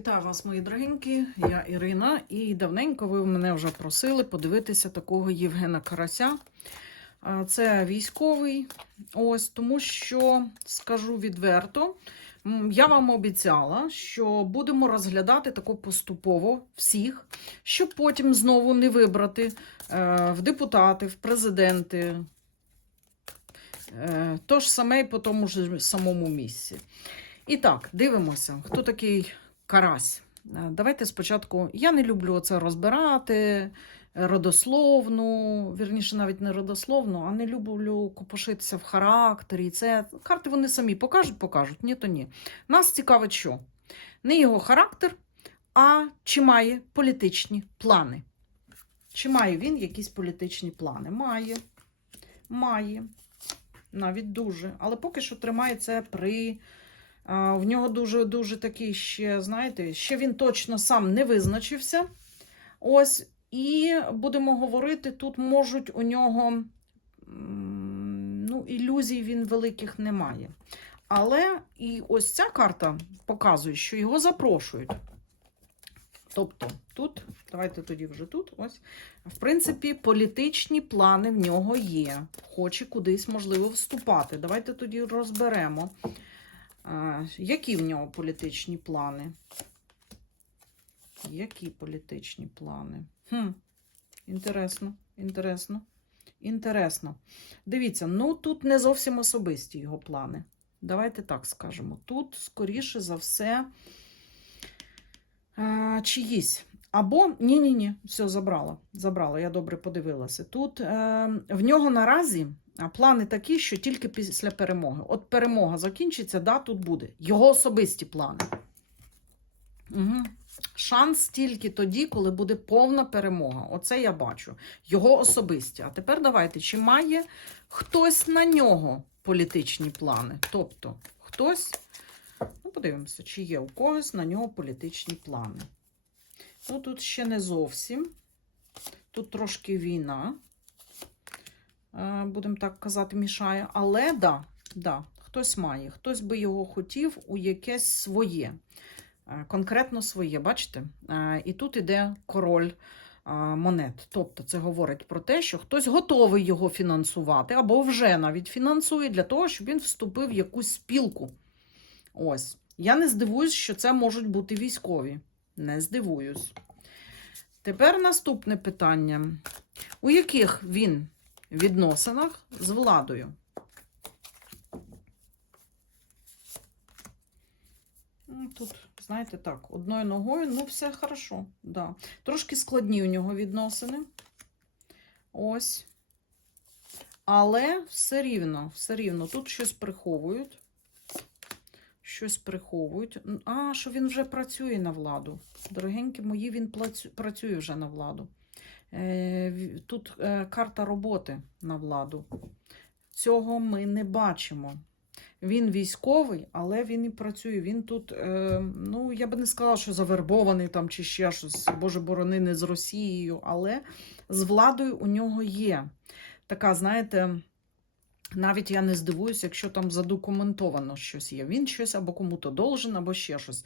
Вітаю вас, мої дорогенькі. Я Ірина, і давненько ви мене вже просили подивитися такого Євгена Карася. Це військовий. Ось тому, що скажу відверто, я вам обіцяла, що будемо розглядати тако поступово всіх, щоб потім знову не вибрати е, в депутати, в президенти. Е, То ж саме і по тому ж самому місці. І так, дивимося, хто такий карась. Е, Давайте спочатку. Я не люблю це розбирати родословну, вірніше, навіть не родословну, а не люблю копошитися в характері. Це карти вони самі покажуть, покажуть, ні, то ні. Нас цікавить, що не його характер, а чи має політичні плани. Чи має він якісь політичні плани? Має. Має. Навіть дуже. Але поки що тримає це при. В нього дуже дуже такий ще, знаєте, ще він точно сам не визначився. Ось, і будемо говорити, тут можуть у нього ну, ілюзій він великих немає. Але і ось ця карта показує, що його запрошують. Тобто, тут, давайте тоді вже тут, ось, в принципі, політичні плани в нього є. Хоче кудись, можливо, вступати. Давайте тоді розберемо. Які в нього політичні плани? Які політичні плани? Хм, Інтересно, інтересно, інтересно. Дивіться, ну тут не зовсім особисті його плани. Давайте так скажемо. Тут, скоріше за все, а, чиїсь. Або ні-ні ні, все забрала. Забрала, я добре подивилася. Тут е, в нього наразі плани такі, що тільки після перемоги. От перемога закінчиться, да, тут буде. Його особисті плани. Угу. Шанс тільки тоді, коли буде повна перемога. Оце я бачу. Його особисті. А тепер давайте, чи має хтось на нього політичні плани? Тобто, хтось, ну, подивимося, чи є у когось на нього політичні плани. Ну, тут ще не зовсім. Тут трошки війна, будемо так казати, мішає. Але да, да, хтось має, хтось би його хотів у якесь своє. Е, Конкретно своє, бачите? Е, І тут іде король е, монет. Тобто це говорить про те, що хтось готовий його фінансувати, або вже навіть фінансує для того, щоб він вступив в якусь спілку. Ось. Я не здивуюсь, що це можуть бути військові. Не здивуюсь. Тепер наступне питання. У яких він відносинах з владою? Ну, Тут, знаєте, так, одною ногою, ну, все хорошо. Да. Трошки складні у нього відносини. Ось. Але все рівно, все рівно. Тут щось приховують. Щось приховують. А, що він вже працює на владу. Дорогенькі мої, він працює вже на владу. Е, Тут е, карта роботи на владу. Цього ми не бачимо. Він військовий, але він і працює. Він тут, е, ну, я би не сказала, що завербований там чи ще щось, Боже борони, не з Росією, але з владою у нього є. Така, знаєте, навіть я не здивуюся, якщо там задокументовано щось є. Він щось або кому-то должен, або ще щось.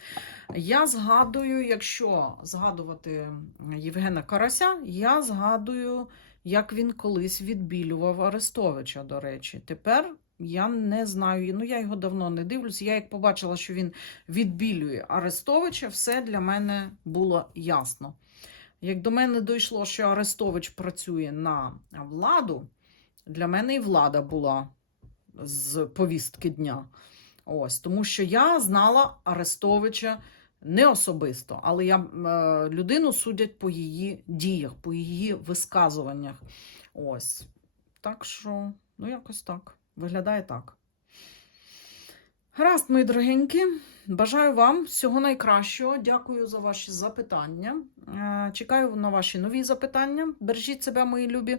Я згадую, якщо згадувати Євгена Карася, я згадую, як він колись відбілював Арестовича, до речі. Тепер я не знаю, ну я його давно не дивлюсь. Я як побачила, що він відбілює Арестовича, все для мене було ясно. Як до мене дійшло, що Арестович працює на владу, для мене і влада була з повістки дня. Ось, тому що я знала Арестовича не особисто, але я е, людину судять по її діях, по її висказуваннях. Ось. Так що, ну, якось так. Виглядає так. Гаразд, мої дорогенькі. Бажаю вам всього найкращого. Дякую за ваші запитання. Е, Чекаю на ваші нові запитання. Бережіть себе, мої любі,